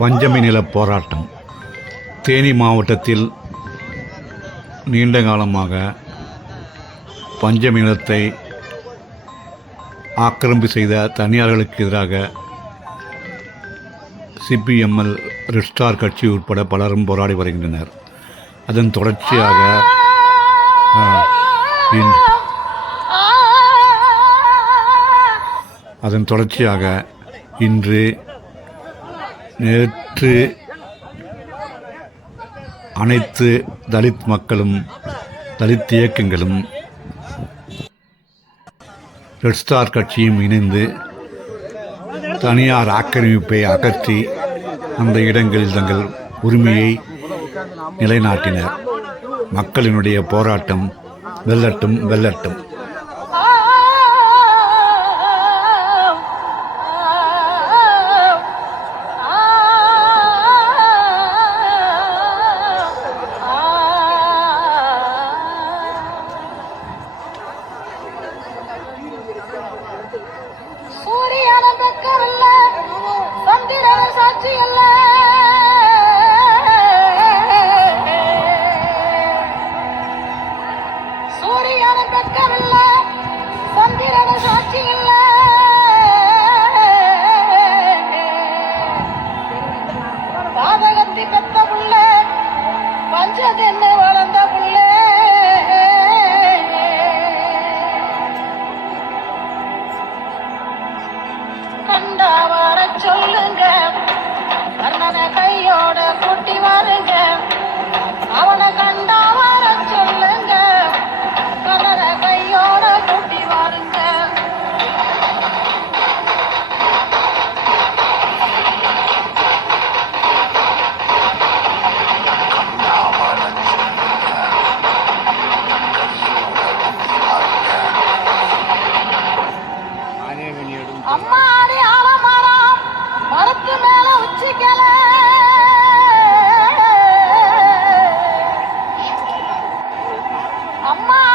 பஞ்சமி நில போராட்டம். தேனி மாவட்டத்தில் நீண்ட காலமாக பஞ்சமி நிலத்தை ஆக்கிரமிப்பு செய்த தனியார்களுக்கு எதிராக சிபிஎம்எல் ரிஸ்டார் கட்சி உட்பட பலரும் போராடி வருகின்றனர். அதன் தொடர்ச்சியாக அதன் தொடர்ச்சியாக இன்று நேற்று அனைத்து தலித் மக்களும் தலித் இயக்கங்களும் ரெட் ஸ்டார் கட்சியும் இணைந்து தனியார் ஆக்கிரமிப்பை அகற்றி அந்த இடங்களில் தங்கள் உரிமையை நிலைநாட்டினர். மக்களினுடைய போராட்டம் வெல்லட்டும் வெல்லட்டும். 王吗？